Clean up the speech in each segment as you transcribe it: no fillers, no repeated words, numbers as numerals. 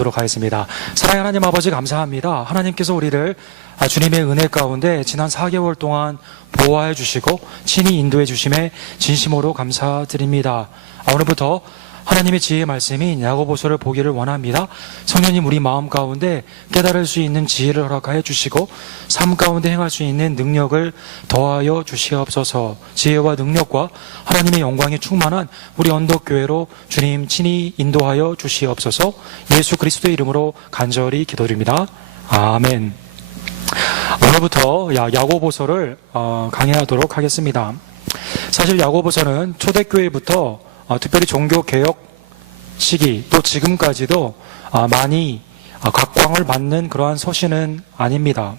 나가보도록 하겠습니다. 사랑하는 하나님 아버지 감사합니다. 하나님께서 우리를 주님의 은혜 가운데 지난 4개월 동안 보호해 주시고 친히 인도해 주심에 진심으로 감사드립니다. 오늘부터 하나님의 지혜의 말씀인 야고보서를 보기를 원합니다. 성령님 우리 마음 가운데 깨달을 수 있는 지혜를 허락하여 주시고 삶 가운데 행할 수 있는 능력을 더하여 주시옵소서. 지혜와 능력과 하나님의 영광이 충만한 우리 언덕교회로 주님 친히 인도하여 주시옵소서. 예수 그리스도의 이름으로 간절히 기도드립니다. 아멘. 오늘부터 야고보서를 강의하도록 하겠습니다. 사실 야고보서는 초대교회부터 특별히 종교개혁 시기 또 지금까지도 많이 각광을 받는 그러한 서신은 아닙니다.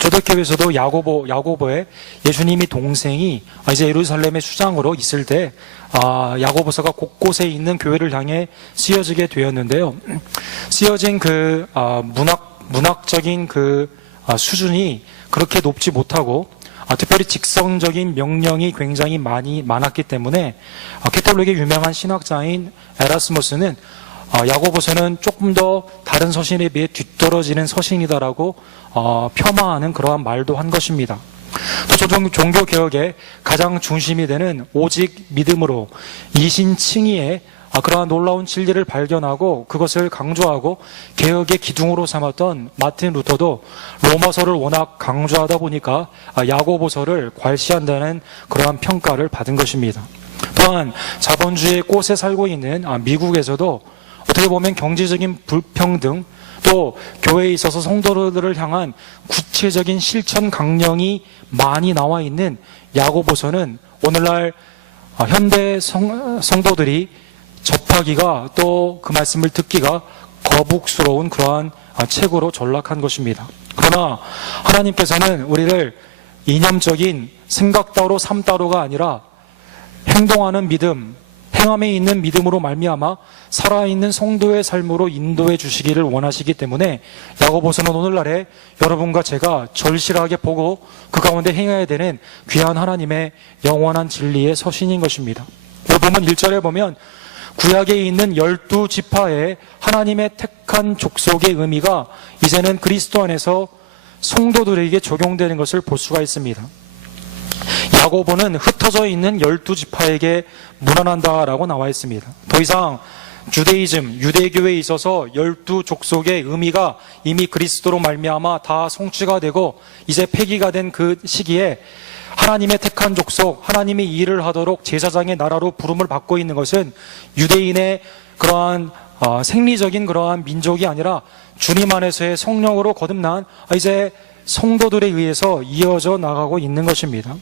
초대교회에서도 야고보의 예수님이 동생이 이제 예루살렘의 수장으로 있을 때 야고보서가 곳곳에 있는 교회를 향해 쓰여지게 되었는데요. 쓰여진 그 문학적인 그 수준이 그렇게 높지 못하고 특별히 직성적인 명령이 굉장히 많았기 때문에 캐톨릭의 유명한 신학자인 에라스무스는 야고보서는 조금 더 다른 서신에 비해 뒤떨어지는 서신이다라고 폄하하는 그러한 말도 한 것입니다. 또 종교개혁의 가장 중심이 되는 오직 믿음으로 이신칭의의 그러한 놀라운 진리를 발견하고 그것을 강조하고 개혁의 기둥으로 삼았던 마틴 루터도 로마서를 워낙 강조하다 보니까 야고보서를 괄시한다는 그러한 평가를 받은 것입니다. 또한 자본주의의 꽃에 살고 있는 미국에서도 어떻게 보면 경제적인 불평등 또 교회에 있어서 성도들을 향한 구체적인 실천 강령이 많이 나와 있는 야고보서는 오늘날 현대 성도들이 접하기가 또 그 말씀을 듣기가 거북스러운 그러한 책으로 전락한 것입니다. 그러나 하나님께서는 우리를 이념적인 생각 따로 삶 따로가 아니라 행동하는 믿음, 행함에 있는 믿음으로 말미암아 살아있는 성도의 삶으로 인도해 주시기를 원하시기 때문에 야고보서는 오늘날에 여러분과 제가 절실하게 보고 그 가운데 행해야 되는 귀한 하나님의 영원한 진리의 서신인 것입니다. 오늘 보면 1절에 보면 구약에 있는 12지파의 하나님의 택한 족속의 의미가 이제는 그리스도 안에서 성도들에게 적용되는 것을 볼 수가 있습니다. 야고보는 흩어져 있는 12지파에게 문안한다라고 나와 있습니다. 더 이상 주데이즘, 유대교회에 있어서 12족속의 의미가 이미 그리스도로 말미암아 다 성취가 되고 이제 폐기가 된 그 시기에 하나님의 택한 족속, 하나님이 일을 하도록 제사장의 나라로 부름을 받고 있는 것은 유대인의 그러한 생리적인 그러한 민족이 아니라 주님 안에서의 성령으로 거듭난 이제 성도들에 의해서 이어져 나가고 있는 것입니다.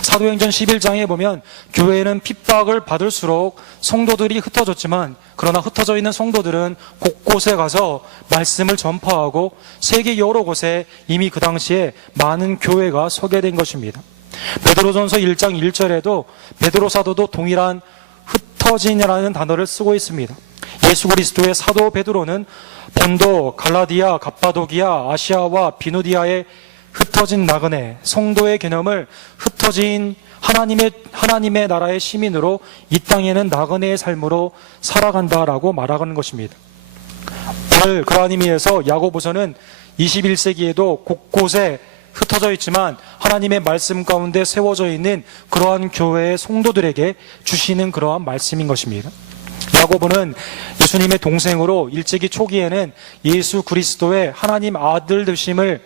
사도행전 11장에 보면 교회는 핍박을 받을수록 성도들이 흩어졌지만 그러나 흩어져 있는 성도들은 곳곳에 가서 말씀을 전파하고 세계 여러 곳에 이미 그 당시에 많은 교회가 서게 된 것입니다. 베드로전서 1장 1절에도 베드로 사도도 동일한 흩어진이라는 단어를 쓰고 있습니다. 예수 그리스도의 사도 베드로는 본도, 갈라디아, 갑바도기아, 아시아와 비누디아의 흩어진 나그네, 성도의 개념을 흩어진 하나님의 나라의 시민으로 이 땅에는 나그네의 삶으로 살아간다라고 말하는 것입니다. 오늘 그러한 의미에서 야고보서는 21세기에도 곳곳에 흩어져 있지만 하나님의 말씀 가운데 세워져 있는 그러한 교회의 성도들에게 주시는 그러한 말씀인 것입니다. 야고보는 예수님의 동생으로 일제기 초기에는 예수 그리스도의 하나님 아들 되심을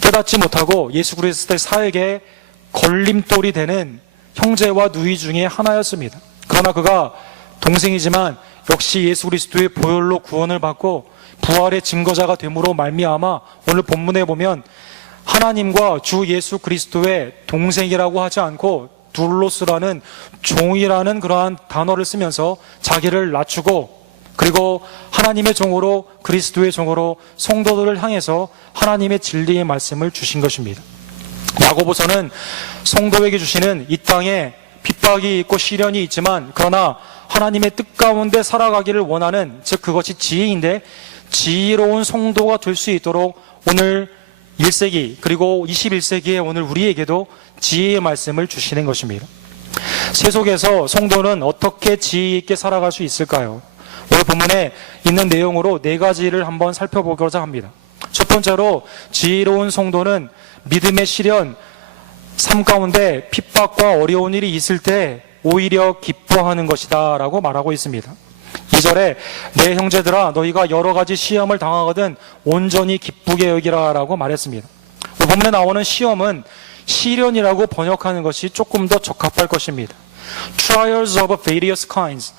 깨닫지 못하고 예수 그리스도의 사역에 걸림돌이 되는 형제와 누이 중에 하나였습니다. 그러나 그가 동생이지만 역시 예수 그리스도의 보혈로 구원을 받고 부활의 증거자가 됨으로 말미암아 오늘 본문에 보면 하나님과 주 예수 그리스도의 동생이라고 하지 않고 둘로스라는 종이라는 그러한 단어를 쓰면서 자기를 낮추고 그리고 하나님의 종으로 그리스도의 종으로 성도들을 향해서 하나님의 진리의 말씀을 주신 것입니다. 야고보서는 성도에게 주시는 이 땅에 핍박이 있고 시련이 있지만 그러나 하나님의 뜻 가운데 살아가기를 원하는 즉 그것이 지혜인데 지혜로운 성도가 될 수 있도록 오늘 1세기 그리고 21세기에 오늘 우리에게도 지혜의 말씀을 주시는 것입니다. 세속에서 성도는 어떻게 지혜 있게 살아갈 수 있을까요? 오늘 본문에 있는 내용으로 네 가지를 한번 살펴보고자 합니다. 첫 번째로 지혜로운 성도는 믿음의 시련, 삶 가운데 핍박과 어려운 일이 있을 때 오히려 기뻐하는 것이다 라고 말하고 있습니다. 2절에 내 형제들아 너희가 여러 가지 시험을 당하거든 온전히 기쁘게 여기라 라고 말했습니다. 본문에 나오는 시험은 시련이라고 번역하는 것이 조금 더 적합할 것입니다. Trials of various kinds.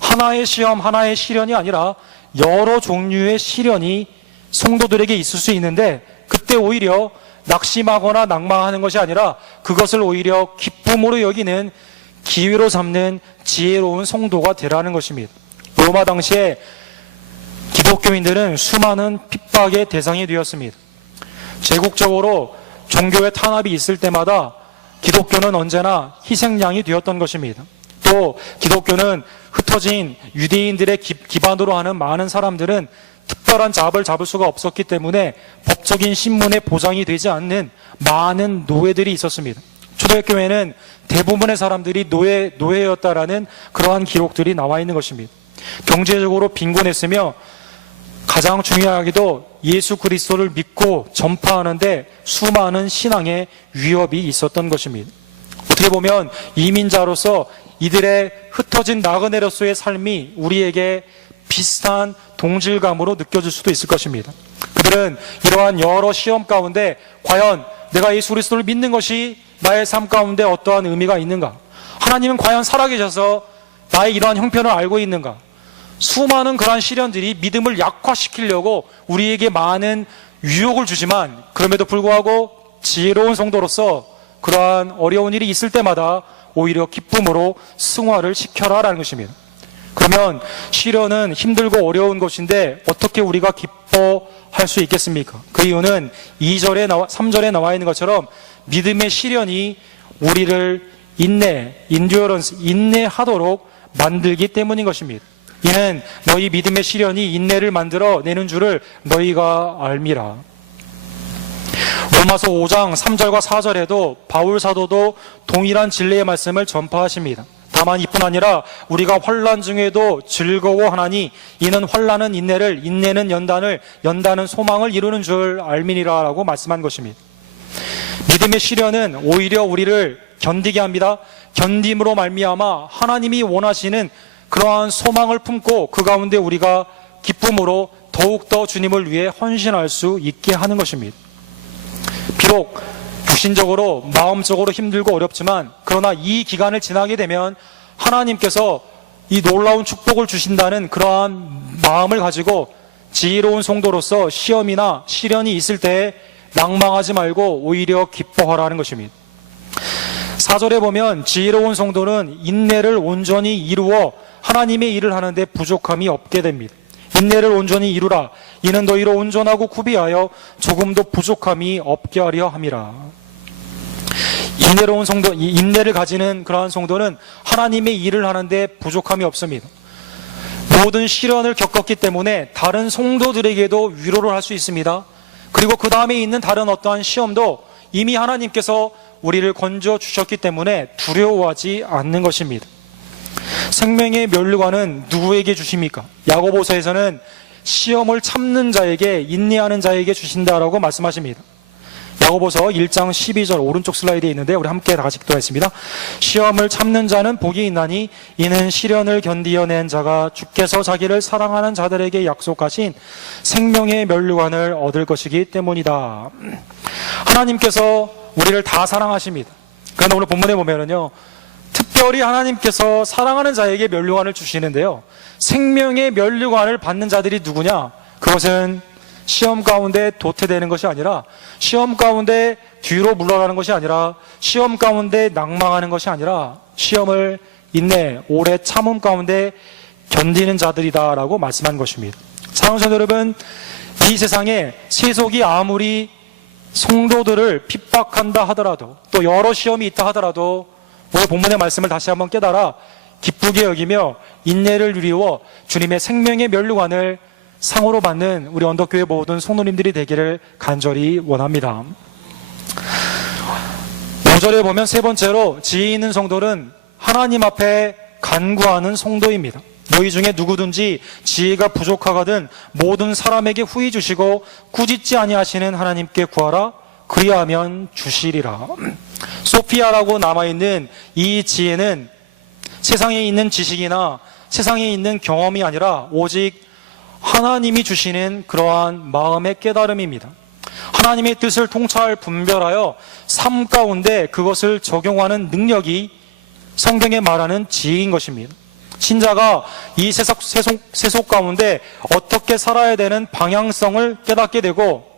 하나의 시험, 하나의 시련이 아니라 여러 종류의 시련이 성도들에게 있을 수 있는데 그때 오히려 낙심하거나 낭망하는 것이 아니라 그것을 오히려 기쁨으로 여기는 기회로 삼는 지혜로운 성도가 되라는 것입니다. 로마 당시에 기독교인들은 수많은 핍박의 대상이 되었습니다. 제국적으로 종교의 탄압이 있을 때마다 기독교는 언제나 희생양이 되었던 것입니다. 또 기독교는 흩어진 유대인들의 기반으로 하는 많은 사람들은 특별한 잡을 잡을 수가 없었기 때문에 법적인 신문에 보장이 되지 않는 많은 노예들이 있었습니다. 초대교회는 대부분의 사람들이 노예였다라는 그러한 기록들이 나와 있는 것입니다. 경제적으로 빈곤했으며 가장 중요하게도 예수 그리스도를 믿고 전파하는데 수많은 신앙의 위협이 있었던 것입니다. 어떻게 보면 이민자로서 이들의 흩어진 나그네로서의 삶이 우리에게 비슷한 동질감으로 느껴질 수도 있을 것입니다. 그들은 이러한 여러 시험 가운데 과연 내가 예수 그리스도를 믿는 것이 나의 삶 가운데 어떠한 의미가 있는가? 하나님은 과연 살아계셔서 나의 이러한 형편을 알고 있는가? 수많은 그러한 시련들이 믿음을 약화시키려고 우리에게 많은 유혹을 주지만 그럼에도 불구하고 지혜로운 성도로서 그러한 어려운 일이 있을 때마다 오히려 기쁨으로 승화를 시켜라라는 것입니다. 그러면 시련은 힘들고 어려운 것인데 어떻게 우리가 기뻐할 수 있겠습니까? 그 이유는 3절에 나와 있는 것처럼 믿음의 시련이 우리를 인내하도록 만들기 때문인 것입니다. 이는 너희 믿음의 시련이 인내를 만들어 내는 줄을 너희가 알미라. 로마서 5장 3절과 4절에도 바울 사도도 동일한 진리의 말씀을 전파하십니다. 다만 이뿐 아니라 우리가 환난 중에도 즐거워하나니 이는 환난은 인내를, 인내는 연단을, 연단은 소망을 이루는 줄 알미니라 라고 말씀한 것입니다. 믿음의 시련은 오히려 우리를 견디게 합니다. 견딤으로 말미암아 하나님이 원하시는 그러한 소망을 품고 그 가운데 우리가 기쁨으로 더욱더 주님을 위해 헌신할 수 있게 하는 것입니다. 비록 육신적으로 마음적으로 힘들고 어렵지만 그러나 이 기간을 지나게 되면 하나님께서 이 놀라운 축복을 주신다는 그러한 마음을 가지고 지혜로운 성도로서 시험이나 시련이 있을 때 낭망하지 말고 오히려 기뻐하라는 것입니다. 4절에 보면 지혜로운 성도는 인내를 온전히 이루어 하나님의 일을 하는데 부족함이 없게 됩니다. 인내를 온전히 이루라. 이는 너희로 온전하고 구비하여 조금도 부족함이 없게 하려 함이라. 인내로운 성도, 인내를 가지는 그러한 성도는 하나님의 일을 하는데 부족함이 없습니다. 모든 시련을 겪었기 때문에 다른 성도들에게도 위로를 할 수 있습니다. 그리고 그 다음에 있는 다른 어떠한 시험도 이미 하나님께서 우리를 건져 주셨기 때문에 두려워하지 않는 것입니다. 생명의 면류관은 누구에게 주십니까? 야고보서에서는 시험을 참는 자에게, 인내하는 자에게 주신다라고 말씀하십니다. 야고보서 1장 12절 오른쪽 슬라이드에 있는데 우리 함께 다 같이 기도하겠습니다. 시험을 참는 자는 복이 있나니 이는 시련을 견디어낸 자가 주께서 자기를 사랑하는 자들에게 약속하신 생명의 면류관을 얻을 것이기 때문이다. 하나님께서 우리를 다 사랑하십니다. 그런데 오늘 본문에 보면은요, 특별히 하나님께서 사랑하는 자에게 면류관을 주시는데요, 생명의 면류관을 받는 자들이 누구냐? 그것은 시험 가운데 도태되는 것이 아니라, 시험 가운데 뒤로 물러가는 것이 아니라, 시험 가운데 낭망하는 것이 아니라 시험을 인내, 오래 참음 가운데 견디는 자들이다라고 말씀한 것입니다. 사랑하는 성도 여러분, 이 세상에 세속이 아무리 성도들을 핍박한다 하더라도, 또 여러 시험이 있다 하더라도 오늘 본문의 말씀을 다시 한번 깨달아 기쁘게 여기며 인내를 누리워 주님의 생명의 면류관을 상으로 받는 우리 언덕교회 모든 성도님들이 되기를 간절히 원합니다. 5절에 보면 세 번째로 지혜 있는 성도는 하나님 앞에 간구하는 성도입니다. 너희 중에 누구든지 지혜가 부족하거든 모든 사람에게 후히 주시고 꾸짖지 아니하시는 하나님께 구하라. 그리하면 주시리라. 소피아라고 남아있는 이 지혜는 세상에 있는 지식이나 세상에 있는 경험이 아니라 오직 하나님이 주시는 그러한 마음의 깨달음입니다. 하나님의 뜻을 통찰 분별하여 삶 가운데 그것을 적용하는 능력이 성경에 말하는 지혜인 것입니다. 신자가 이 세속 가운데 어떻게 살아야 되는 방향성을 깨닫게 되고,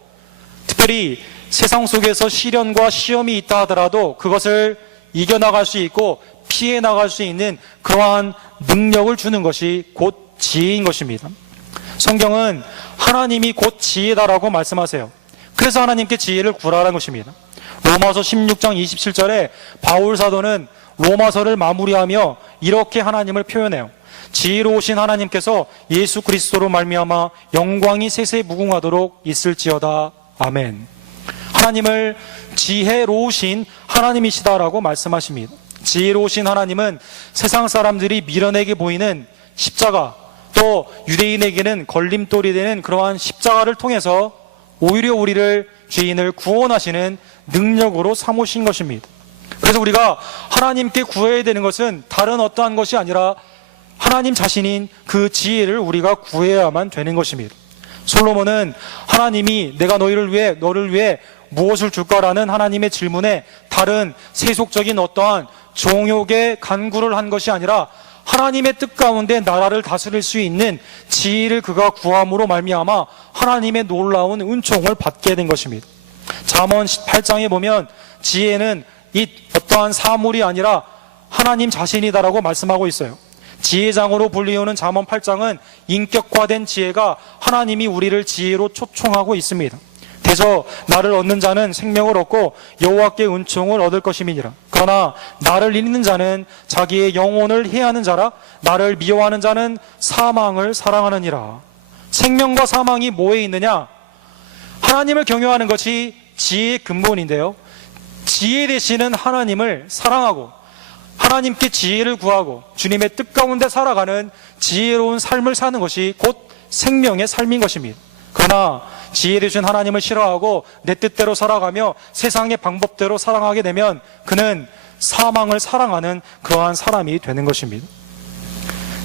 특별히 세상 속에서 시련과 시험이 있다 하더라도 그것을 이겨나갈 수 있고 피해 나갈 수 있는 그러한 능력을 주는 것이 곧 지혜인 것입니다. 성경은 하나님이 곧 지혜다라고 말씀하세요. 그래서 하나님께 지혜를 구하라는 것입니다. 로마서 16장 27절에 바울 사도는 로마서를 마무리하며 이렇게 하나님을 표현해요. 지혜로우신 하나님께서 예수 그리스도로 말미암아 영광이 세세 무궁하도록 있을지어다. 아멘. 하나님을 지혜로우신 하나님이시다라고 말씀하십니다. 지혜로우신 하나님은 세상 사람들이 미련하게 보이는 십자가, 또 유대인에게는 걸림돌이 되는 그러한 십자가를 통해서 오히려 우리를, 죄인을 구원하시는 능력으로 삼으신 것입니다. 그래서 우리가 하나님께 구해야 되는 것은 다른 어떠한 것이 아니라 하나님 자신인 그 지혜를 우리가 구해야만 되는 것입니다. 솔로몬은 하나님이 내가 너를 위해 무엇을 줄까라는 하나님의 질문에 다른 세속적인 어떠한 종욕의 간구를 한 것이 아니라 하나님의 뜻 가운데 나라를 다스릴 수 있는 지혜를 그가 구함으로 말미암아 하나님의 놀라운 은총을 받게 된 것입니다. 잠언 8장에 보면 지혜는 이 어떠한 사물이 아니라 하나님 자신이다라고 말씀하고 있어요. 지혜장으로 불리우는 잠언 8장은 인격화된 지혜가 하나님이 우리를 지혜로 초청하고 있습니다. 대저 나를 얻는 자는 생명을 얻고 여호와께 은총을 얻을 것임이니라. 그러나 나를 잃는 자는 자기의 영혼을 해하는 자라. 나를 미워하는 자는 사망을 사랑하느니라. 생명과 사망이 뭐에 있느냐? 하나님을 경외하는 것이 지혜의 근본인데요, 지혜 되시는 하나님을 사랑하고 하나님께 지혜를 구하고 주님의 뜻 가운데 살아가는 지혜로운 삶을 사는 것이 곧 생명의 삶인 것입니다. 그러나 지혜 되신 하나님을 싫어하고 내 뜻대로 살아가며 세상의 방법대로 살아가게 되면 그는 사망을 사랑하는 그러한 사람이 되는 것입니다.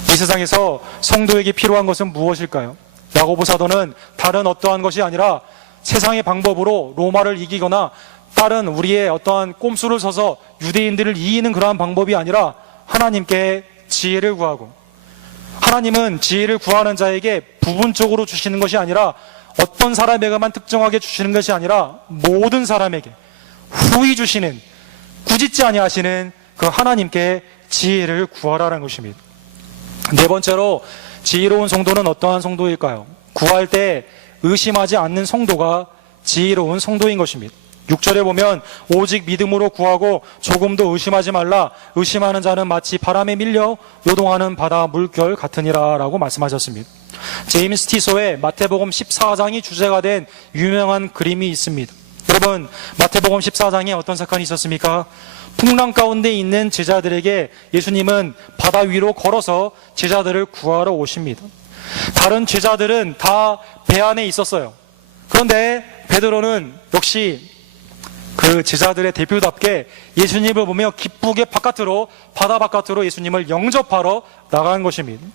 이 세상에서 성도에게 필요한 것은 무엇일까요? 야고보 사도는 다른 어떠한 것이 아니라 세상의 방법으로 로마를 이기거나 다른 우리의 어떠한 꼼수를 서서 유대인들을 이기는 그러한 방법이 아니라 하나님께 지혜를 구하고, 하나님은 지혜를 구하는 자에게 부분적으로 주시는 것이 아니라 어떤 사람에게만 특정하게 주시는 것이 아니라 모든 사람에게 후히 주시는, 꾸짖지 아니하시는 그 하나님께 지혜를 구하라는 것입니다. 네 번째로 지혜로운 성도는 어떠한 성도일까요? 구할 때 의심하지 않는 성도가 지혜로운 성도인 것입니다. 6절에 보면 오직 믿음으로 구하고 조금도 의심하지 말라. 의심하는 자는 마치 바람에 밀려 요동하는 바다 물결 같으니라 라고 말씀하셨습니다. 제임스 티소의 마태복음 14장이 주제가 된 유명한 그림이 있습니다. 여러분, 마태복음 14장에 어떤 사건이 있었습니까? 풍랑 가운데 있는 제자들에게 예수님은 바다 위로 걸어서 제자들을 구하러 오십니다. 다른 제자들은 다 배 안에 있었어요. 그런데 베드로는 역시 그 제자들의 대표답게 예수님을 보며 기쁘게 바다 바깥으로 예수님을 영접하러 나간 것입니다.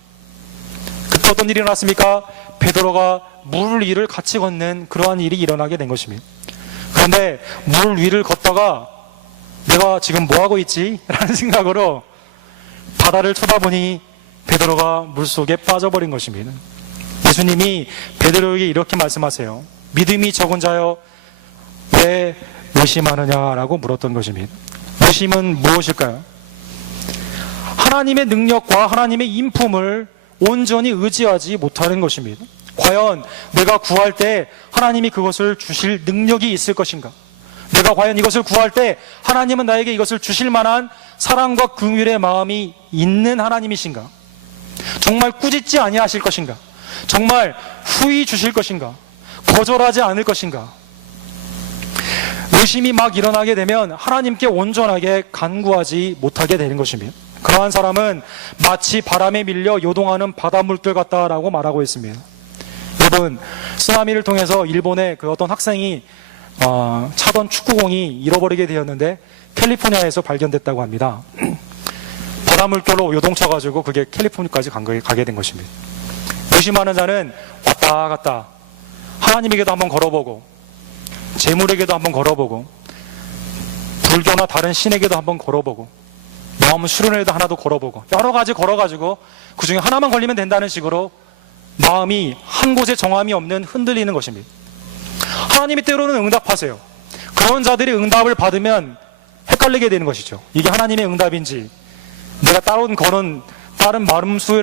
그때 어떤 일이 일어났습니까? 베드로가 물 위를 같이 걷는 그러한 일이 일어나게 된 것입니다. 그런데 물 위를 걷다가 내가 지금 뭐하고 있지? 라는 생각으로 바다를 쳐다보니 베드로가 물속에 빠져버린 것입니다. 예수님이 베드로에게 이렇게 말씀하세요. 믿음이 적은 자여 왜 의심하느냐라고 물었던 것입니다. 의심은 무엇일까요? 하나님의 능력과 하나님의 인품을 온전히 의지하지 못하는 것입니다. 과연 내가 구할 때 하나님이 그것을 주실 능력이 있을 것인가? 내가 과연 이것을 구할 때 하나님은 나에게 이것을 주실 만한 사랑과 긍휼의 마음이 있는 하나님이신가? 정말 꾸짖지 아니하실 것인가? 정말 후히 주실 것인가? 거절하지 않을 것인가? 의심이 막 일어나게 되면 하나님께 온전하게 간구하지 못하게 되는 것입니다. 그러한 사람은 마치 바람에 밀려 요동하는 바닷물들 같다라고 말하고 있습니다. 여러분, 쓰나미를 통해서 일본의 그 어떤 학생이 차던 축구공이 잃어버리게 되었는데 캘리포니아에서 발견됐다고 합니다. 바닷물결로 요동쳐가지고 그게 캘리포니아까지 가게 된 것입니다. 의심하는 자는 왔다 갔다 하나님에게도 한번 걸어보고 재물에게도 한번 걸어보고 불교나 다른 신에게도 한번 걸어보고 마음 수련회에도 하나도 걸어보고 여러 가지 걸어가지고 그 중에 하나만 걸리면 된다는 식으로 마음이 한 곳에 정함이 없는 흔들리는 것입니다. 하나님이 때로는 응답하세요. 그런 자들이 응답을 받으면 헷갈리게 되는 것이죠. 이게 하나님의 응답인지 내가 따로 거는 다른 마음 수요